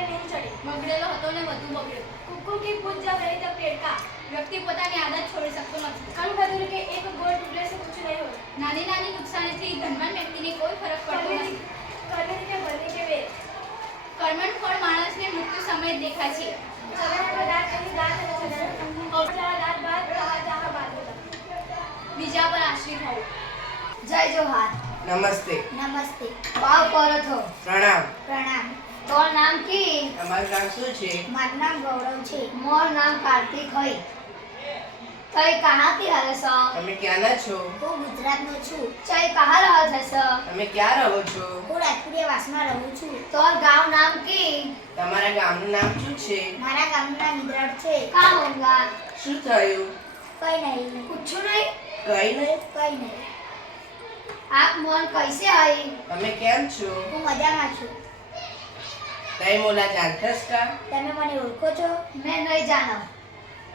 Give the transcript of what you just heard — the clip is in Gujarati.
નહીં ચડે. બગડેલો હતો ને વધુ બગડ્યો. कुकुर की पूछ जब रही तब पेड़ का. વ્યક્તિ પોતાની આદત છોડી શકતો નથી. कल खजूर के एक गोल टुकड़े से कुछ नहीं होता. નાની નાની નુકસાનીથી ધનવાન વ્યક્તિને કોઈ ફરક પડતો નથી. कर्म के भरने के वे. કર્મનું ફળ માણસને મૃત્યુ સમયે જ દેખાય છે. सदन में दांत नहीं दांत है सदन. और जहाँ दांत बात जहाँ जहाँ बात होता. બીજા પર આશ્રિત હોવું. જય જોહાર. નમસ્તે. નમસ્તે. ભાવ કરો છો. પ્રણામ. પ્રણામ. તોર નામ કી? તમારું નામ શું છે? મારું નામ ગૌરવ છે. મોર નામ કાર્તિક હોય. તઈ કહાં થી રહે છો? તમે ક્યાંના છો? હું ગુજરાતનો છું. તઈ કહાં રહો છો? તમે ક્યાં રહો છો? હું રાજપુરિયાવાસમાં રહું છું. તોર ગાંવ નામ કી? તમારા ગામનું નામ શું છે? મારા ગામનું નામ ઇન્દ્રાડ છે. કા હોંગા? શું થયું? કઈ નહીં. પૂછું નહીં? કઈ નહીં. કઈ નહીં. આપ મોન કૈસે હઈ? તમે કેમ છો? હું મજામાં છું. તઈ મોલા જાણતસ કા? તમે મને ઓળખો છો? મેં નહીં જાણો.